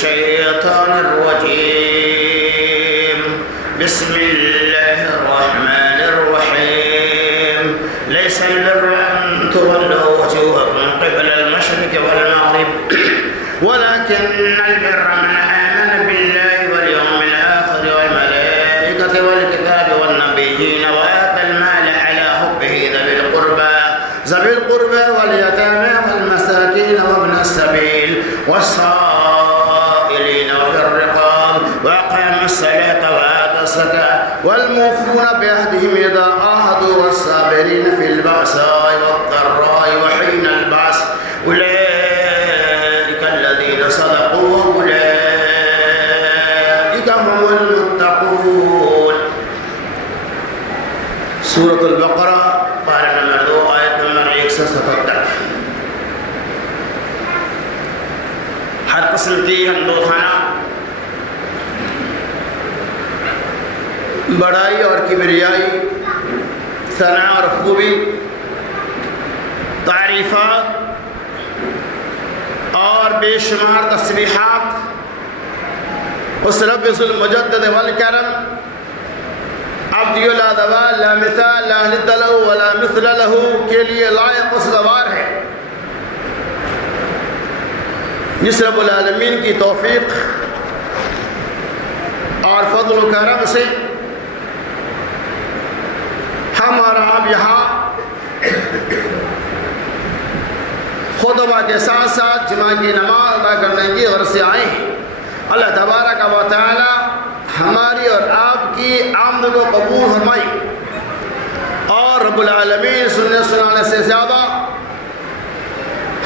الشيطان الرجيم بسم الله الرحمن الرحيم ليس البر أن تولوا وجوهكم قبل المشرق والمغرب ولكن البر من آمن بالله واليوم الآخر والملائكة والكتاب والنبيين وآتى المال على حبه ذوي القربى واليتامى والمساكين وابن السبيل والسائلين وفي الرقاب وأقام الصلاة وآتى الزكاة والموفون بعهدهم إذا عاهدوا والصابرين في البأساء والضراء وحين البأس أولئك الذين صدقوا وأولئك هم المتقون. سورة البقرہ پارہ نمبر 2 آیت نمبر 177. ہر قسم کی حمد و ثنا بڑائی اور کبریائی، ثنا اور خوبی، تعریفات اور بے شمار تسبیحات اس رب ذو المجدد والکرم عبدی لا دوا لا مثال لا ند له ولا مثل له کے لیے لائق و سزاوار ہے، جس رب العالمین کی توفیق اور فضل و کرم سے ہم اور آپ یہاں خطبہ کے ساتھ ساتھ جمعہ کی نماز ادا کرنے کی غرض سے آئے ہیں. اللہ تبارک و تعالی ہماری اور آپ کی آمد کو قبول فرمائی اور رب العالمین سننے سنانے سے زیادہ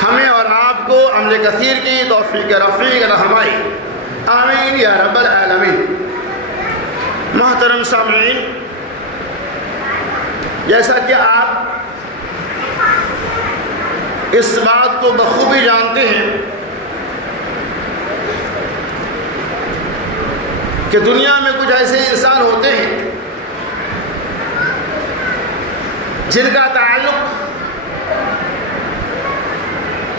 ہمیں اور آپ کو عمل کثیر کی توفیق رفیق عطا فرمائی. آمین یا رب العالمین. محترم سامعین، جیسا کہ آپ اس بات کو بخوبی جانتے ہیں کہ دنیا میں کچھ ایسے انسان ہوتے ہیں جن کا تعلق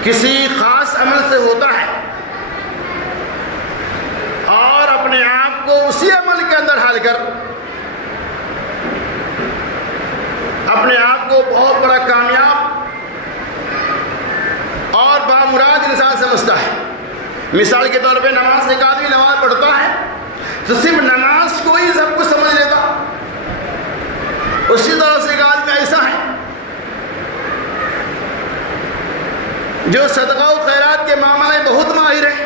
کسی خاص عمل سے ہوتا ہے اور اپنے آپ کو اسی عمل کے اندر ڈال کر اپنے آپ کو بہت بڑا کامیاب اور بامراد انسان سمجھتا ہے. مثال کے طور پہ نماز ایک آدمی نماز پڑھتا ہے تو صرف نماز کو ہی سب کچھ سمجھ لیتا. اسی طرح سے ایک آدمی ایسا ہے جو صدقہ و خیرات کے معاملے میں بہت ماہر ہے،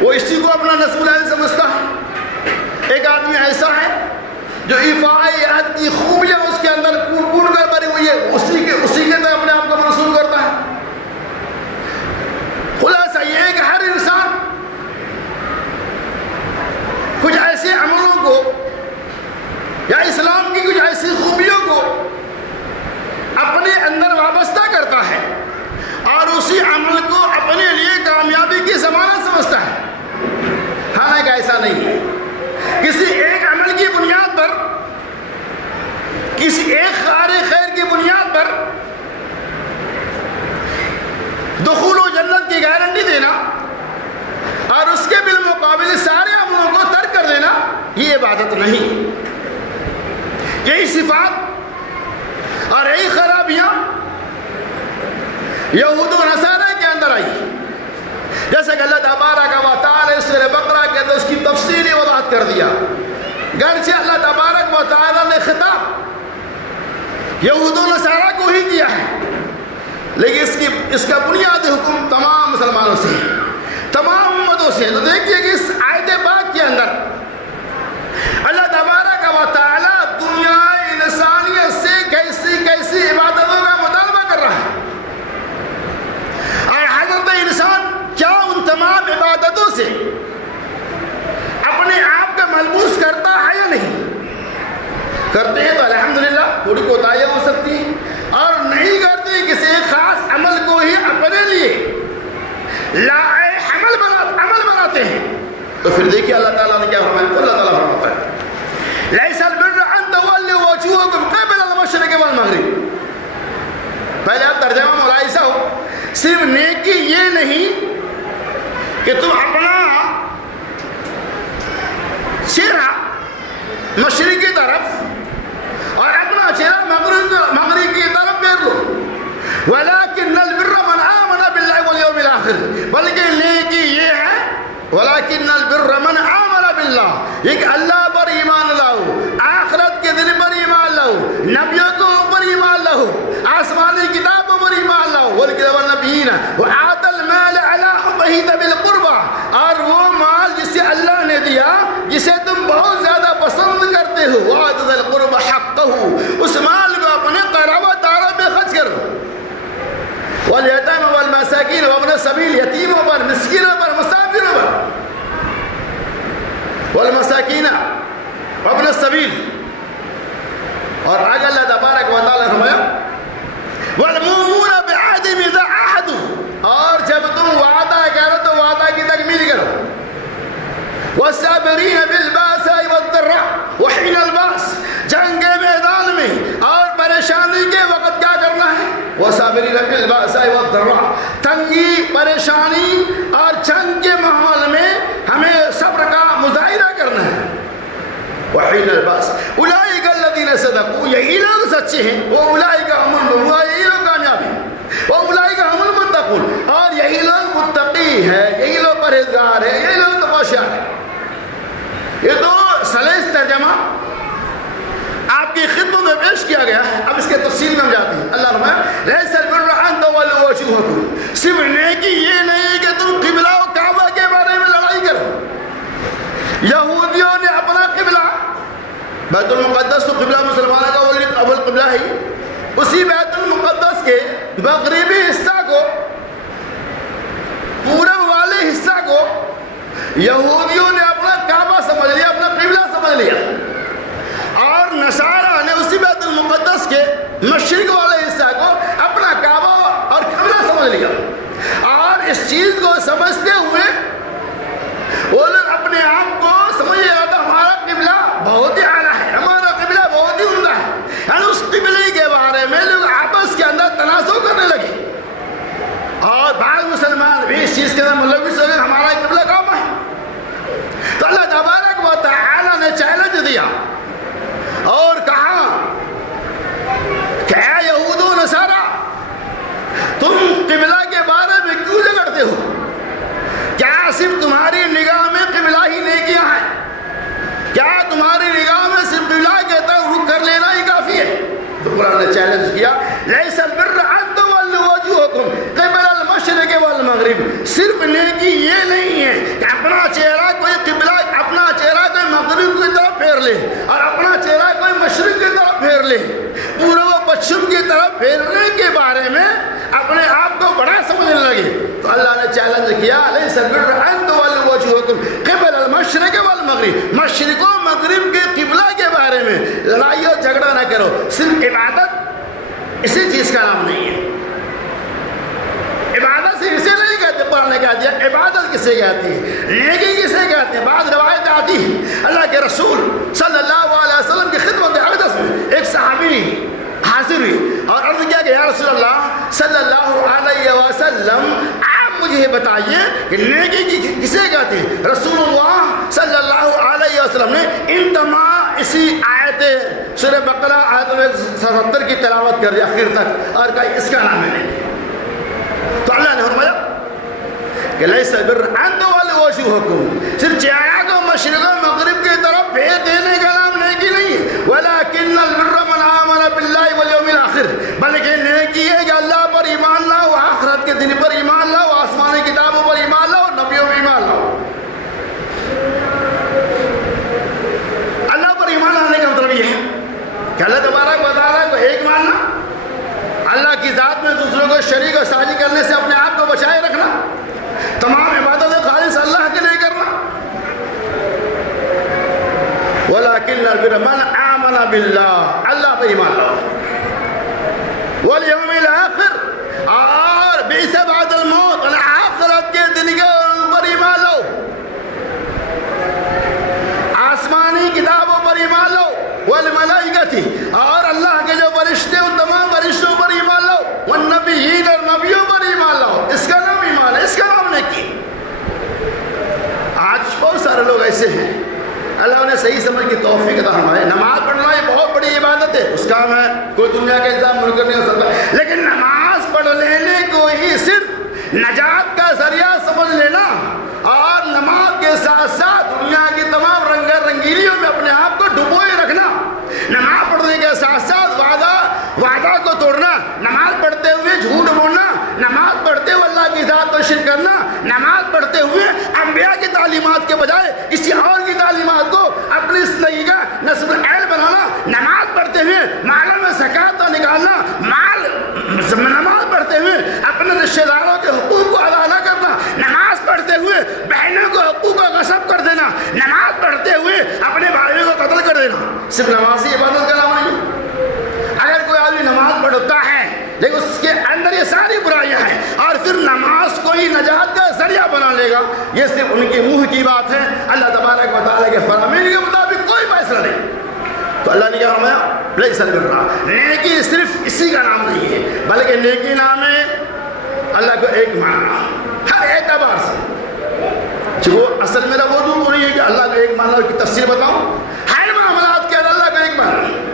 وہ اسی کو اپنا نصب العین سمجھتا ہے. ایک آدمی ایسا ہے جو ایفاء عہد کی خوبیاں اس کے اندر کوڑ کر بھری ہوئی ہے، اسی کے طرح اپنے آپ کو منسوب کرتا ہے. خلاصہ یہ ہے کہ ہر انسان کچھ ایسے عملوں کو یا اسلام کی کچھ ایسی خوبیوں کو اپنے اندر وابستہ کرتا ہے اور اسی عمل کو اپنے لیے کامیابی کی ضمانت سمجھتا ہے. حالانکہ ایسا نہیں ہے. کسی ایک عمل کی بنیاد پر، کسی ایک خیر کی بنیاد پر دخول و جنت کی گارنٹی دینا اور اس کے بالمقابل سارے عملوں کو ترک کر دینا یہ عبادت نہیں. یہی صفات اور یہی خرابیاں یہود و نصارہ کے اندر آئی، جیسے کہ اللہ تبارک و تعالی سورہ بقرہ کے اندر اس کی تفصیلی وضاحت کر دیا. گرچہ اللہ تبارک و تعالی نے خطاب یہود و نصارہ کو ہی کیا ہے، لیکن اس کا بنیادی حکم تمام مسلمانوں سے، تمام امتوں سے. تو دیکھیے کہ اس آیت پاک کے اندر اللہ تبارک و تعالی دنیا انسانیت سے کیسی کیسی عبادتوں کا مطالبہ کر رہا ہے اور حضرت انسان کیا ان تمام عبادتوں سے اپنے آپ کا ملبوس کرتا ہے یا نہیں. کرتے ہیں تو الحمدللہ تھوڑی کوتاہیاں ہو سکتی ہیں، اور نہیں کرتے کسی خاص عمل کو ہی اپنے لیے عمل بناتے ہیں، تو پھر دیکھیے اللہ تعالیٰ نے کیا فرمایا. اللہ تعالیٰ فرماتا ہے لیس البر ان تولوا وجوهکم قبل المشرق والمغرب. پہلے آپ ترجمہ ملاحظہ ہو، صرف نیکی یہ نہیں کہ تم اپنا چہرہ مشرق کی طرف اور اپنا چہرہ مغرب کی طرف پھیر لو. وَلَكِنَّ الْبِرَّ مَنْ آمَنَ بِاللَّهِ وَالْيَوْمِ الْآخِرِ, بلکہ نیکی یہ ہے وَلَكِنَّ الْبِرَّ مَنْ آمَنَ بِاللَّهِ, ایک اللہ پر ایمان لاؤ, آخرت کے دن پر ایمان لاؤ, نبیوں کے اوپر ایمان لاؤ, آسمانی کتابوں پر ایمان لاؤ, وَالْكِتَابِ وَالنَّبِيِّينَ وَآتَى الْمَالَ عَلَىٰ حُبِّهِ ذَوِي الْقُرْبَىٰ, اور وہ مال جسے اللہ نے دیا جسے تم بہت زیادہ پسند کرتے ہو, وَآتَى ذَوِي الْقُرْبَىٰ حَقَّهُ, اس مال کو اپنے قرابہ داروں پہ خرچ کرو. وَالْيَتَامَى وَالْمَسَاكِينَ وَابْنَ السَّبِيلِ, یتیموں پر, مسکینوں پر, مسافروں پر. وَالْمَسَاكِينَ وَابْنَ السَّبِيلِ, اور آگے اللہ تبارک و تعالیٰ نے فرمایا وَالْمُوفُونَ بِعَهْدِهِمْ إِذَا عَاهَدُوا, اور جب تم وعدہ کرو تو وعدہ کی تکمیل کرو. وَالصَّابِرِينَ بِالْبَأْسَاءِ وَالضَّرَّاءِ وَحِينَ الْبَأْسِ, جنگ کے میدان میں اور پریشانی کے وقت کیا کرنا ہے؟ وَالصَّابِرِينَ بِالْبَأْسَاءِ وَالضَّرَّاءِ, تنگی, پریشانی اور جنگ کے ماحول میں ہمیں صبر کا مظاہرہ کرنا ہے. وحین الباس اولئک الذین صدقوا, یہی لوگ سچے ہیں, وہ اولئک هم المتقون, یہی لوگ کامیاب ہیں, وہ اولئک هم المتقون, اور یہی لوگ متقی ہے, یہی لوگ پرہیزگار ہے, یہی لوگ تقویٰ ہے. یہ تو سلیس ترجمہ آپ کی خدمت میں پیش کیا گیا ہے. اب اس کے تفصیل میں ہم جاتے ہیں. اللہ فرمایا لیس البر ان تولوا وجوہکم, صرف نیکی یہ نہیں کہ تم قبلہ و کعبہ کے بارے میں لڑائی کرو. یہودیوں نے اپنا قبلہ, بیت المقدس تو قبلہ مسلمانوں کا اول قبلہ ہے, اسی بیت المقدس کے مغربی حصہ کو, پورب والے حصہ کو یہودیوں نے اپنا کعبہ سمجھ لیا, اپنا قبلہ سمجھ لیا, اور نصارہ نے اسی بیت المقدس کے مشرق والے حصہ کو اپنا کعبہ اور قبلہ سمجھ لیا. اور اس چیز کو سمجھتے ہوئے وہ لوگ اپنے آپ کو سمجھ لیا تھا ہمارا قبلہ بہت ہی اعلیٰ ہے, ہمارا قبلہ بہت ہی عمدہ ہے. یعنی اس قبلے کے بارے میں لوگ آپس کے اندر تنازع کرنے لگے, اور بعض مسلمان بھی اس چیز کے اندر ملوث ہو گئے ہمارا قبلہ کعبہ ہے. تو اللہ تبارک و تعالی نے چیلنج دیا اور کہا کہ اے یہود و نصارہ, تم قبلہ کے بارے میں کیوں جھگڑتے ہو؟ کیا صرف تمہاری نگاہ میں قبلہ ہی نیکیاں ہیں؟ کیا تمہاری نگاہ میں صرف قبلہ کے طرف رخ کر لینا ہی کافی ہے؟ تو قرآن نے چیلنج کیا لیس البر ان تولوا وجوہکم قبل المشرق والمغرب, صرف نیکی یہ نہیں ہے کہ اپنا چہرہ کوئی قبلہ, اپنا چہرہ کوئی مغرب کی طرف پھیر لے اور اپنا چہرہ کوئی مشرق کی طرف پھیر لے. پورب و پچھم کی طرف پھیرنے کے بارے میں اپنے آپ کو بڑا سمجھنے لگے. تو اللہ نے چیلنج کیا لیس البر ان تولوا وجوہکم قبل المشرق والمغرب, مشرق و مغرب کے قبلہ کے بارے میں لڑائی اور جھگڑا نہ کرو. صرف عبادت اسی چیز کا نام نہیں ہے. عبادت سے اسے نہیں کہتے, قرآن نے کہا دیا عبادت کسے کہتی ہے, نیکی کسے کہتے ہیں. بعض روایت آتی ہے اللہ کے رسول صلی اللہ علیہ وسلم کی خدمت اقدس میں ایک صحابی حاضر ہوئی اور عرض کیا کہ یا رسول اللہ صلی اللہ علیہ وسلم, آپ مجھے بتائیے کہ نیکی کسے کہتے ہیں؟ رسول اللہ صلی اللہ علیہ وسلم نے ان تمام اسی آیت سورہ بقرہ آیت 77 کی تلاوت کر دی آخر تک, اور کہا اس کا نام ہے نیکی. تو اللہ نے فرمایا کہ لیس البر ان تولوا وجوہکم, صرف چہرہ کو مشرق و مغرب کی طرف پھیر دینے کا نام نیکی نہیں ہے. ولکن البر من آمن باللہ والیوم الآخر, بلکہ نیکی ہے کہ اللہ پر ایمان لاؤ, آخرت کے دن پر ایمان لاؤ, آسمانی کتابوں پر ایمان لاؤ, نبیوں پر ایمان لاؤ. اللہ پر ایمان لانے کا مطلب یہ ہے کہ اللہ تبارک و تعالیٰ کو ایک ماننا, اللہ کی ذات میں دوسروں کو شریک اور ساجی کرنے سے اپنے آپ کو بچائے رکھنا, تمام عبادتیں خالص اللہ کے لیے کرنا. وَلَكِنَّ الْبِرَّ مَنْ آمَنَ بِاللَّهِ, اللہ پہ ایمان لاؤ, وَالْيَوْمِ الْآخِرِ, اور بِعْثَ بَعْدَ الْمَوْتِ, آخرت کے دن کے پر ایمان لاؤ, آسمانی کتابوں پر ایمان لاؤ, والملائکتی, اور اللہ کے جو فرشتے ان تمام فرشتوں پر ایمان لاؤ, والنبیین, اور نبیوں توفیق عطا فرمائے۔ نماز پڑھنا یہ بہت بڑی عبادت ہے، اس کا میں کوئی دنیا کا انتظام منکر نہیں ہو سکتا، لیکن نماز پڑھ لینے کو ہی صرف نجات کا ذریعہ سمجھ لینا اور نماز کے ساتھ ساتھ دنیا کی تمام رنگ رنگیلیوں میں اپنے آپ کو ڈبوئے رکھنا، نماز پڑھنے کے ساتھ ساتھ وعدہ کو توڑنا، نماز پڑھتے ہوئے جھوٹ بولنا، نماز پڑھتے ہوئے اللہ کی ذات کو شرک کرنا، نماز پڑھتے ہوئے انبیاء کی تعلیمات کے بجائے کسی اور کی تعلیمات کو اپنی زندگی کا نصب عین بنانا، نماز پڑھتے ہوئے مالوں میں زکات نہ نکالنا، نماز پڑھتے ہوئے اپنے رشتہ داروں کے حقوق کو ادا نہ کرنا، نماز پڑھتے ہوئے بہنوں کو حقوق کو غصب کر دینا، نماز پڑھتے ہوئے اپنے بھائیوں کو قتل کر دینا، صرف نماز ہی عبادت کا نام نہیں۔ اگر کوئی آدمی نماز پڑھتا ہے لیکن اس کے اندر یہ ساری برائیاں ہیں اور پھر نماز کو ہی نجات کا ذریعہ بنا لے گا، یہ صرف ان کے منہ کی بات ہے، اللہ تبارک و تعالیٰ کے فرامین کے مطابق کوئی فیصلہ نہیں۔ تو اللہ نے کیا فرمایا؟ لیس البر، نیکی صرف اسی کا نام نہیں ہے، بلکہ نیکی نام ہے اللہ کو ایک ماننا ہر اعتبار سے۔ جو اصل میرا موضوع وہ نہیں ہے کہ اللہ کو ایک ماننا کی تفسیر بتاؤں، ہر معاملات کے اندر اللہ کو ایک ماننا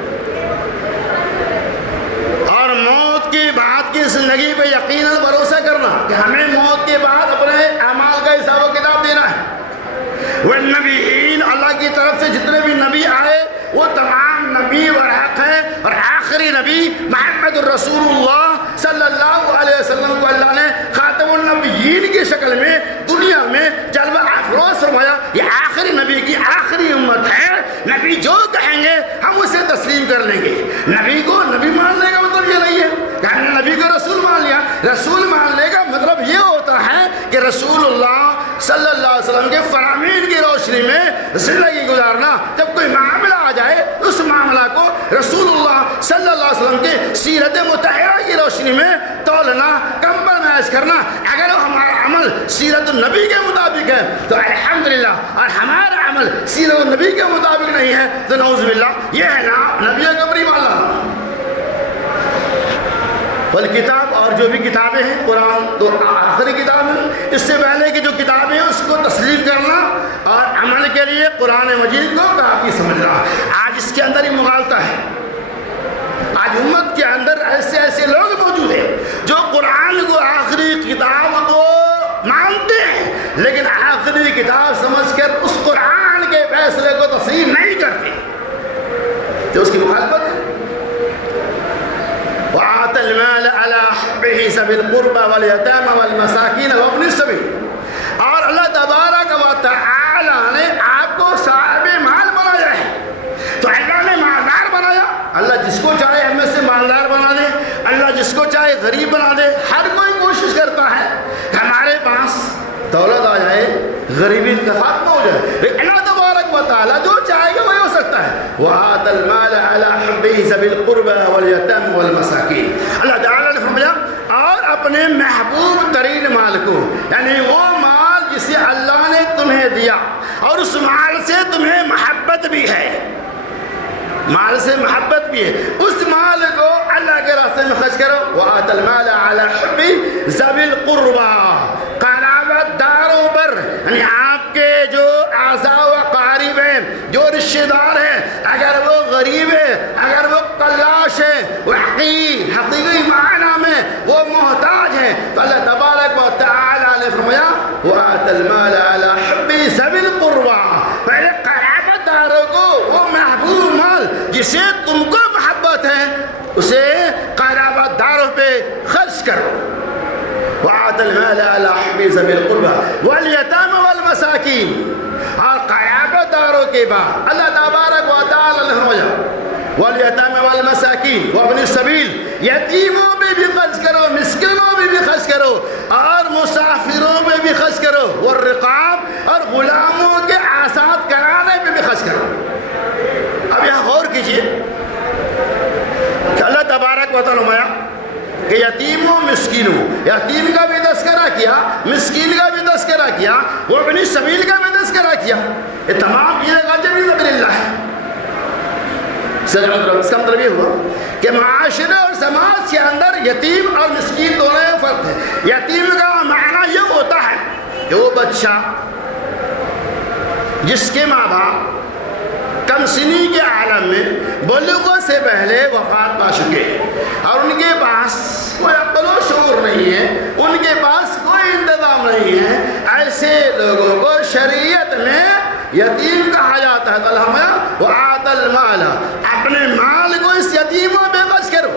اور موت کی بعد کی زندگی پہ یقیناً بھروسہ کرنا کہ ہمیں موت کے بعد اپنے اعمال کا حساب و کتاب دینا ہے۔ وہ نبیین، اللہ کی طرف سے جتنے بھی نبی آئے وہ تمام نبی و حق ہیں، اور آخری نبی محمد الرسول اللہ صلی اللہ علیہ وسلم کو اللہ نے خاتم النبیین کی شکل میں دنیا میں جلوہ افروز فرمایا۔ یہ آخری نبی کی آخری امت ہے، نبی جو کہیں گے ہم اسے تسلیم کر لیں گے۔ نبی کو نبی ماننے کا مطلب یہ نہیں ہے کہ ہم نے نبی کو رسول مان لیا، رسول ماننے کا مطلب یہ ہوتا ہے کہ رسول اللہ صلی اللہ علیہ وسلم کے فرامین کی روشنی میں زندگی گزارنا۔ جب کوئی معاملہ آ جائے اس معاملہ کو رسول اللہ صلی اللہ علیہ وسلم کے سیرت مطہرہ کی روشنی میں تولنا، کمپرمائز کرنا۔ اگر ہمارا عمل سیرت النبی کے مطابق ہے تو الحمدللہ، اور ہمارا عمل سیرت النبی کے مطابق نہیں ہے تو نعوذ باللہ، یہ ہے نا نبیوں کا بری والا۔ والکتاب، اور جو بھی کتابیں ہیں، قرآن تو آخری کتاب ہے، اس سے پہلے کی جو کتابیں ہیں اس کو تسلیم کرنا اور عمل کے لیے قرآن مجید کو کافی سمجھنا۔ آج اس کے اندر ہی مغالطہ ہے، آج امت کے اندر ایسے لوگ موجود ہیں جو قرآن کو آخری کتاب کو مانتے ہیں لیکن آخری کتاب سمجھ کر اس قرآن کے فیصلے کو تسلیم نہیں کرتے، جو اس کی مخالفت ہے۔ وآت المال على حبه ذوي القربى واليتامى والمساكين وابن السبيل، اور اللہ تبارک و تعالی نے آپ کو صاحب مال بنایا ہے۔ تو اللہ نے مالدار بنایا، اللہ جس کو چاہے ہم میں سے مالدار بنا دے، اللہ جس کو چاہے غریب بنا دے۔ ہر کوئی کوشش کرتا ہے کہ ہمارے پاس دولت آ جائے، غریبی کا خاتمہ ہو جائے، لیکن اللہ تبارک و تعالیٰ جو چاہے گا وہی ہو سکتا ہے۔ وآت المال على حبه ذوي القربى واليتامى والمساكين، اللہ تعالیٰ نے فرمایا اور اپنے محبوب ترین مال کو، یعنی وہ مال جسے اللہ نے تمہیں دیا اور اس مال سے تمہیں محبت بھی ہے، مال سے محبت بھی ہے، اس مال کو اللہ کے راستے میں خرچ کرو۔ وآت المال على حبه ذوي القربى، قرابت داروں پر، یعنی آپ کے جو اعزاء و قارب ہیں، جو رشتہ دار ہیں، اگر وہ غریب ہے، اگر وہ قلاش ہے، وہ حقیقی معنی میں وہ محتاج ہیں، تو اللہ تبارک و تعالی نے فرمایا وآت المال على حبه ذوي القربى، پہلے قرابت داروں کو وہ محبوب مال جسے تم کو محبت ہے اسے قرابت داروں پہ خرچ کرو۔ وآت المال على حبه ذوي القربى واليتامى والمساكين، اور قرابت داروں کے بعد اللہ تبارک و تعالی نے فرمایا والیتامى والمساکین وابن السبیل، یتیموں پہ بھی خرچ کرو، مسکینوں پہ بھی خرچ کرو، اور مسافروں پہ بھی خرچ کرو، والرقاب، اور غلاموں کے آزاد کرانے پہ بھی خرچ کرو۔ اب یہاں غور کیجئے کہ اللہ تبارک و تعالی نے کہ یتیموں مسکینوں، یتیم کا بھی تذکرہ کیا، مسکین کا بھی تذکرہ کیا، وہ ابن سبیل کا بھی تذکرہ کیا، یہ تمام چیزیں غالب فی سبیل اللہ ہے۔ اس کا مطلب یہ ہوا کہ معاشرے اور سماج کے اندر یتیم اور مسکین دونوں میں فرق ہے۔ یتیم کا معنی یہ ہوتا ہے کہ وہ بچہ جس کے ماں باپ کم کمسنی کے عالم میں بلوغ سے پہلے وفات پا چکے اور ان کے پاس کوئی عقل و شعور نہیں ہے، ان کے پاس کوئی انتظام نہیں ہے، ایسے لوگوں کو شریعت میں یتیم کہا جاتا ہے۔ وَآتَ الْمَالَ، اپنے مال کو اس یتیموں پہ خرچ کرو۔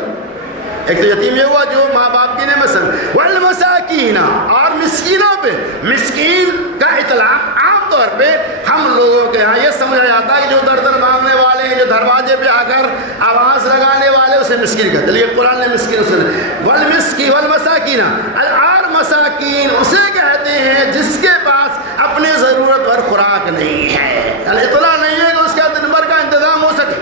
ایک تو یتیم یہ ہوا جو ماں باپ کی نعمت سے، والمساکین، اور مسکینوں پہ۔ مسکین کا اطلاق عام طور پہ ہم لوگوں کے ہاں یہ سمجھا جاتا ہے کہ جو در در مانگنے والے ہیں، جو دروازے پہ آ کر آواز لگانے والے، اسے مسکین کہتے ہیں۔ لیکن قرآن نے مسکین اسے والمساکین، اور مساکین اسے کہتے ہیں جس کے پاس اپنے ضرورت پر خوراک نہیں ہے، یعنی اطلاع نہیں ہے کہ اس کا دن بھر کا انتظام ہو سکے،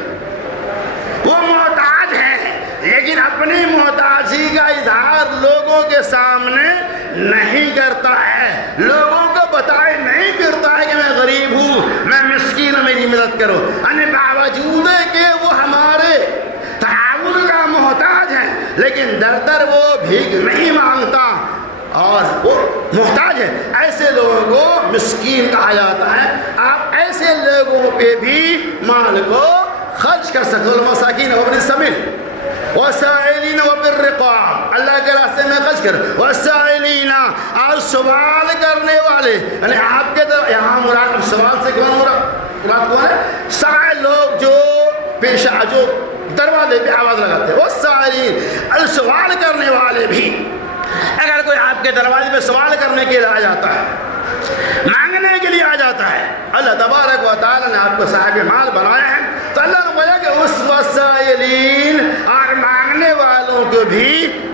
وہ محتاج ہے لیکن اپنی محتاجی کا اظہار لوگوں کے سامنے نہیں کرتا ہے، لوگوں کو بتائے نہیں پھرتا ہے کہ میں غریب ہوں، میں مسکین ہوں، میری مدد کرو، یعنی باوجود ہے کہ وہ ہمارے تعاون کا محتاج ہے لیکن در در وہ بھیک نہیں مانگتا اور وہ محتاج ہے۔ ایسے لوگوں کو مسکین کہا جاتا ہے۔ آپ ایسے لوگوں پہ بھی مال کو خرچ کر سکتے ہو۔ المساکین وابن السبیل والسائلین وفی الرقاب، اللہ کے راستے میں خرچ کر، والسائلین، اور سوال کرنے والے، یعنی آپ کے طرف یہاں مراد سوال سے مراد کون ہے؟ سائل لوگ جو پیشہ جو دروازے پہ آواز لگاتے ہیں، والسائلین، سوال کرنے والے بھی۔ اگر کوئی آپ کے دروازے پہ سوال کرنے کے لیے آ جاتا ہے، مانگنے کے لیے آ جاتا ہے، اللہ تبارک و تعالیٰ نے آپ کو صاحب مال بنایا ہے تو اللہ نے بولا کہ اس وسائلین اور مانگنے والوں کو بھی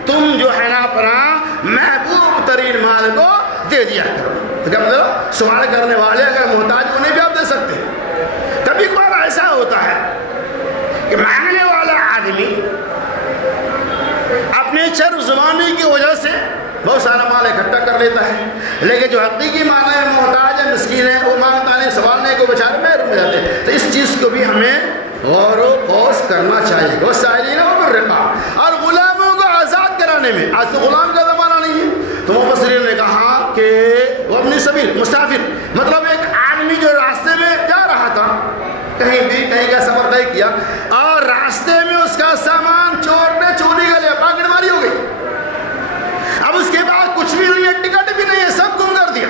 تم جو ہے نا اپنا محبوب ترین مال کو دے دیا کرو۔ تو کیا مطلب؟ سوال کرنے والے اگر محتاج انہیں بھی آپ دے سکتے ہیں۔ کبھی کبھار ایسا ہوتا ہے کہ مانگنے والا آدمی اپنے چرب زبانی کی وجہ سے بہت سارا مال اکٹھا کر لیتا ہے، لیکن جو حقیقی معنی ہے محتاج ہے، مسکین ہے، وہ مانگتا نہیں، سوالنے کو بیچارے محروم ہو جاتے ہیں۔ تو اس چیز کو بھی ہمیں غور و خوض کرنا چاہیے۔ وہ سائلین اور رقاب، اور غلاموں کو آزاد کرانے میں، آج تو غلام کا زمانہ نہیں ہے، تو مفسرین نے کہا کہ وہ اپنی سبیل مسافر، مطلب ایک آدمی جو راستے میں جا رہا تھا، کہیں کا سفر طے کیا اور راستے میں اس کا سامان چور نے چوری کر لیا، پاکٹ ماری ہو گئی، اب اس کے بعد کچھ بھی نہیں ہے، ٹکٹ بھی نہیں ہے، سب گم کر دیا۔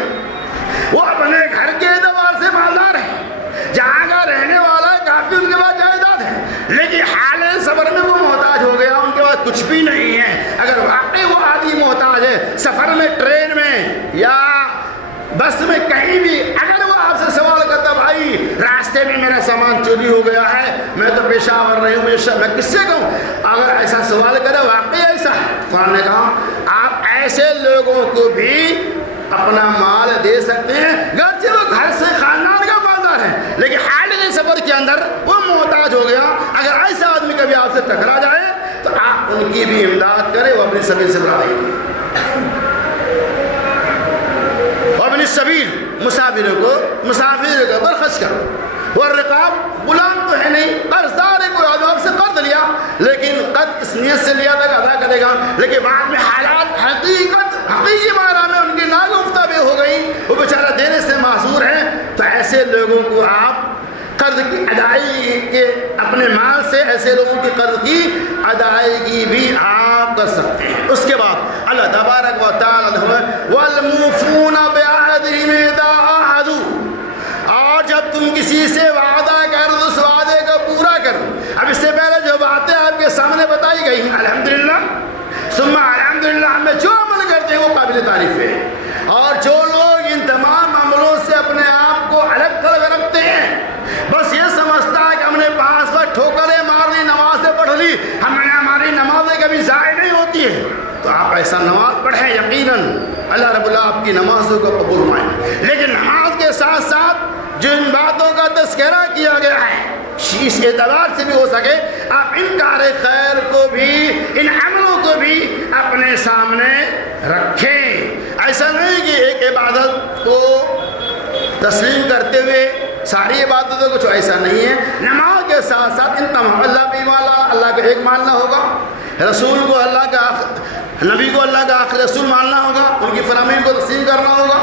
وہ اپنے گھر کے اعتبار سے مالدار ہے، جہاں کا رہنے والا ہے، کافی ان کے پاس جائیداد ہے، لیکن حال سفر میں وہ محتاج ہو گیا، ان کے پاس کچھ بھی نہیں ہے۔ اگر واقعی وہ آدمی محتاج ہے، سفر میں، ٹرین میں یا بس میں، کہیں بھی اگر وہ آپ سے سوال کرتا بھائی راستے میں میرا سامان چوری ہو گیا ہے، میں تو پیشہ آور نہیں ہوں، میں کس سے کہوں؟ اگر ایسا سوال کرے واقعی ایسا ہے، قرآن نے کہا آپ ایسے لوگوں کو بھی اپنا مال دے سکتے ہیں، گرچہ وہ گھر سے خاندان کا مالدار ہے لیکن حال کے سفر کے اندر وہ محتاج ہو گیا۔ اگر ایسا آدمی کبھی آپ سے ٹکرا جائے تو آپ ان کی بھی امداد کریں، وہ اپنی سبیل سے بڑھائیں گے۔ اپنی سبیل مسافروں کو پر خرچ کرو۔ وہ رقاب غلام تو ہے نہیں، قرض دار ہے، کوئی آپ سے قرض لیا لیکن قرض اس نیت سے لیا تھا کہ ادا کرے گا، لیکن بعد میں حالات حقیقی معنی میں ان کی ناگفتہ بھی ہو گئی، وہ بیچارہ دینے سے معذور ہے، تو ایسے لوگوں کو آپ قرض کی ادائیگی کے اپنے مال سے ایسے لوگوں کی قرض کی ادائیگی بھی آپ کر سکتے ہیں۔ اس کے بعد اللہ تبارک و تعالیٰ والموفون بعہدہم اذا عاہدوا، اور جب تم کسی سے وعدہ کر اس وعدے کو پورا کرو۔ اب اس سے پہلے جو باتیں آپ کے سامنے بتائی گئی ہیں، الحمدللہ ثم الحمدللہ، ہمیں جو عمل کرتے ہیں وہ قابل تعریف ہے، اور جو لوگ ان تمام عملوں سے اپنے آپ کو الگ تھلگ رکھتے ہیں، بس یہ سمجھتا ہے کہ ہم نے 5 وقت ٹھوکریں مار لی، نمازیں پڑھ لی، ہماری نمازیں کبھی ضائع نہیں ہوتی ہے، تو آپ ایسا نماز پڑھیں، یقیناً اللہ رب اللہ آپ کی نمازوں کو قبول فرمائے۔ لیکن نماز کے ساتھ ساتھ جو ان باتوں کا تذکرہ کیا گیا ہے، اس اعتبار سے بھی ہو سکے آپ ان کار خیر کو بھی، ان عملوں کو بھی اپنے سامنے رکھیں۔ ایسا نہیں کہ ایک عبادت کو تسلیم کرتے ہوئے ساری عبادتوں کچھ ایسا نہیں ہے، نماز کے ساتھ ساتھ ان تمام اللہ بھی مانا، اللہ کو ایک ماننا ہوگا، رسول کو اللہ کا، نبی کو اللہ کا آخری رسول ماننا ہوگا، ان کی فرامین کو تسلیم کرنا ہوگا،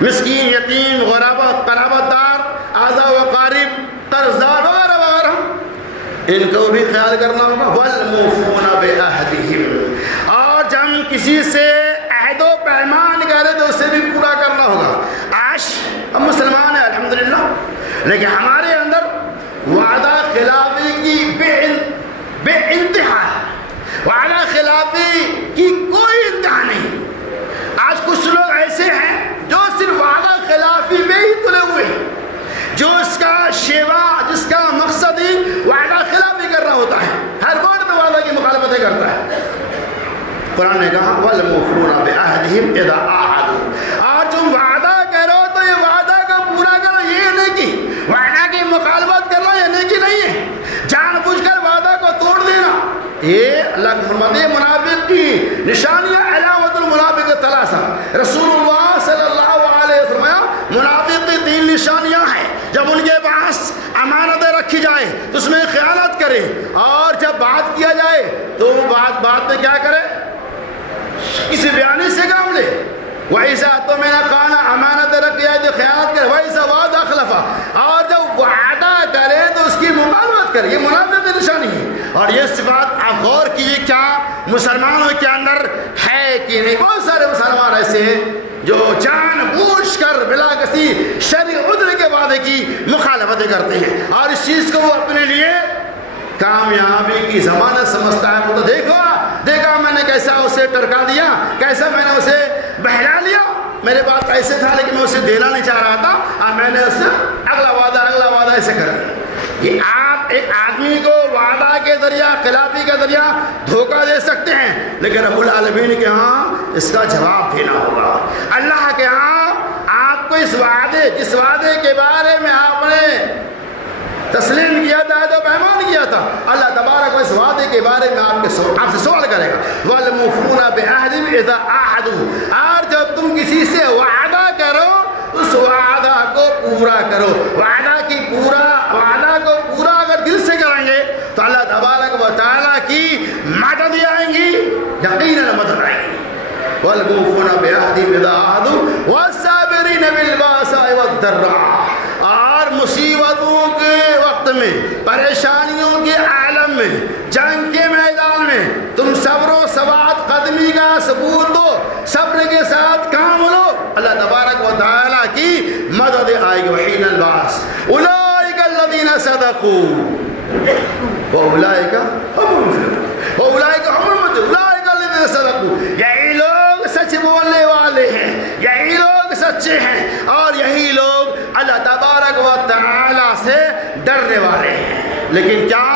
مسکین، یتیم، غربا، قرابت دار آزا و قارب قرضدار وغیرہ وغیرہ، ان کو بھی خیال کرنا ہوگا۔ والموفون بعہدہم، اور جب کسی سے عہد و پیمان کرے تو اسے بھی پورا کرنا ہوگا۔ آج ہم مسلمان ہیں الحمدللہ، لیکن ہمارے اندر وعدہ خلافی کی بے انتہا ہے، وعدہ خلافی کی کوئی انتہا نہیں۔ آج کچھ لوگ ایسے ہیں جو صرف وعدہ خلافی میں ہی تلے ہوئے ہیں، جو اس کا شیوا، جس کا مقصد ہی وعدہ خلافی کرنا ہوتا ہے، ہر بات میں وعدہ کی مخالفتیں کرتا ہے۔ قرآن نے کہا وَالْمُوفُونَ بِعَهْدِهِمْ إِذَا عَاهَدُوا، اور تم وعدہ کرو تو یہ وعدہ کو پورا کرو، یہ نہیں کہ وعدہ کی مخالفت کرنا، یہ نہیں کہ نہیں ہے جان بوجھ کر وعدہ کو توڑ دینا۔ یہ اللہ کے فرماتے منافق کی نشانیاں، علامت المنافق ثلاثہ، رسول اللہ صلی اللہ علیہ وسلم فرمایا منافق کی 3 نشانیاں ہیں۔ جب ان کے پاس امانتیں رکھی جائے تو اس میں خیانت کرے، اور جب بات کیا جائے تو بات میں کیا کرے، کسی بیانی سے کام لے۔ وَإِذَا اؤْتُمِنَ خَانَ، امانت رکھ جائے تو خیانت کرے۔ وَإِذَا وعد أَخْلَفَ، اور جب وعدہ کرے تو اس کی مخالفت کرے۔ یہ منافق کی نشانی ہے، اور یہ صفات آپ غور کیجیے کیا مسلمانوں کے اندر ہے کہ نہیں۔ بہت سارے مسلمان ایسے ہیں جو جان بوجھ کر بلا کسی شرعی عذر کے وعدے کی مخالفتیں کرتے ہیں، اور اس چیز کو وہ اپنے لیے کامیابی کی ضمانت سمجھتا ہے۔ وہ تو دیکھا میں نے کیسا اسے ٹرکا دیا، کیسا میں نے اسے بہلا لیا، میرے پاس ایسے تھا لیکن میں اسے دینا نہیں چاہ رہا تھا، اور میں نے اس سے اگلا وعدہ ایسے کر دیا۔ یہ آپ ایک آدمی کو وعدہ کے ذریعہ، خلافی کے ذریعہ دھوکہ دے سکتے ہیں، لیکن رب العالمین کے ہاں اس کا جواب دینا ہوگا۔ اللہ کے ہاں آپ کو جس وعدے کے بارے میں آپ نے تسلیم کیا تھا، تو پیمان کیا تھا، اللہ تبارک و اس وعدے کے بارے میں آپ سے سوال کرے گا۔ وَالْمُوفُونَ بِعَهْدِهِمْ إِذَا عَاهَدُوا، اور جب تم کسی سے وعدہ کرو اس وعدہ کو پورا کرو۔ وعدہ کو پورا اگر دل سے کریں گے تو اللہ تبارک و تعالیٰ کی مدد آئیں گی، یقیناً مدد آئیں گی۔ وَالْمُوفُونَ بِعَهْدِهِمْ إِذَا عَاهَدُوا وَالصَّابِرِينَ بِالْبَأْسَاءِ وَالضَّرَّاءِ، اور مصیبتوں کے وقت میں، پریشانیوں کے عالم میں، جنگ کے میدان میں تم صبر و ثبات قدمی کا ثبوت دو، صبر کے ساتھ کام لو، اللہ تبارک و تعالیٰ کی مدد آئے گی۔ وحین الباس اولئک الذین صدقوا واولئک هم المفلحون، اولئک هم المتقون، اولئک الذین صدقوا، یہی لوگ سچ بولنے والے ہیں، یہی لوگ سچے ہیں، اور یہی لوگ اللہ تبارک و تعالیٰ سے ڈرنے والے ہیں۔ لیکن کیا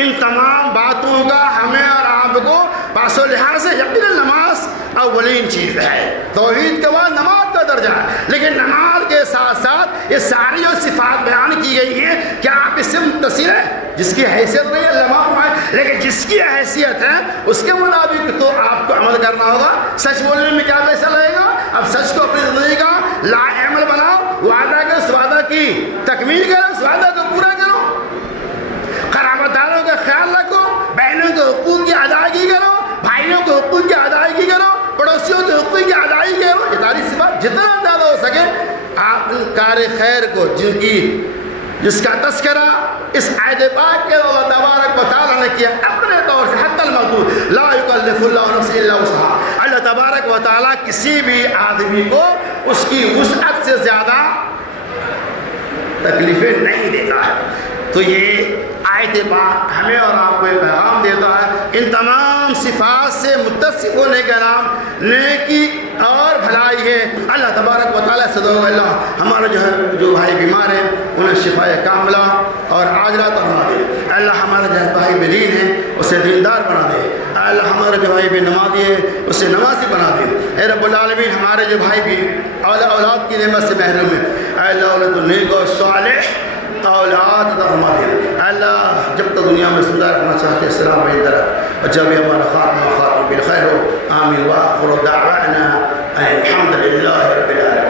ان تمام باتوں کا ہمیں اور آپ کو پاس و لحاظ سے یقیناً نماز اولین چیز ہے، توحید کے بعد نماز کا درجہ ہے، لیکن نماز کے ساتھ ساتھ یہ ساری جو صفات بیان کی گئی ہیں، کیا آپ اس سے متصل ہیں؟ جس کی حیثیت نہیں اللہ معاف ہے، لیکن جس کی حیثیت ہے اس کے مطابق تو آپ کو عمل کرنا ہوگا۔ سچ بولنے میں کیا فیصلہ رہے گا؟ اب سچ کو اپنی زندگی کا لاحق عمل بناؤ، وعدہ کرو، اس وعدہ کی تکمیل کرو، اس وعدہ کو پورا کرو، قرابت داروں کا خیال رکھو، بہنوں کے حقوق کی ادائیگی کرو، بھائیوں کے حقوق کی ادائیگی کرو، پڑوسیوں کے حقوق کی ادائیگی کرو۔ یہ ساری صفات جتنا زیادہ ہو سکے آپ ان کار خیر کو، جس کا تذکرہ اس آیت پاک کے اللہ تبارک و تعالیٰ نے کیا اپنے طور سے، حتی الموت لا یکلف اللہ نفسا الا وسعها، اللہ تبارک و تعالیٰ کسی بھی آدمی کو اس کی وسعت سے زیادہ تکلیفیں نہیں دیتا ہے۔ تو یہ آیت پاک ہمیں اور آپ کو ایک پیغام دیتا ہے، ان تمام صفات سے متصف ہونے کا نام نیکی اور بھلائی ہے۔ اللہ تبارک و تعالیٰ سے دعا اللہ ہمارا جو بھائی بیمار ہیں انہیں شفا کاملہ اور عاجلہ فرما دے۔ اللہ ہمارا جو بھائی بدین ہے اسے دیندار بنا دے۔ اللہ ہمارے جو بھائی بے نمازی ہے اسے نمازی بنا دے۔ اے رب العالمین ہمارے جو بھائی بھی اولاد کی نعمت سے محروم ہے، اے اللہ انہیں تو نیک و صالح اولاد عطا فرما دے۔ اللہ جب تک دنیا میں زندہ رکھنا چاہتے السلام علیکم، اور جب ہمارا خاتمہ بالخیر ہو، آمین۔ وآخر دعوانا الحمد للہ رب العالمین۔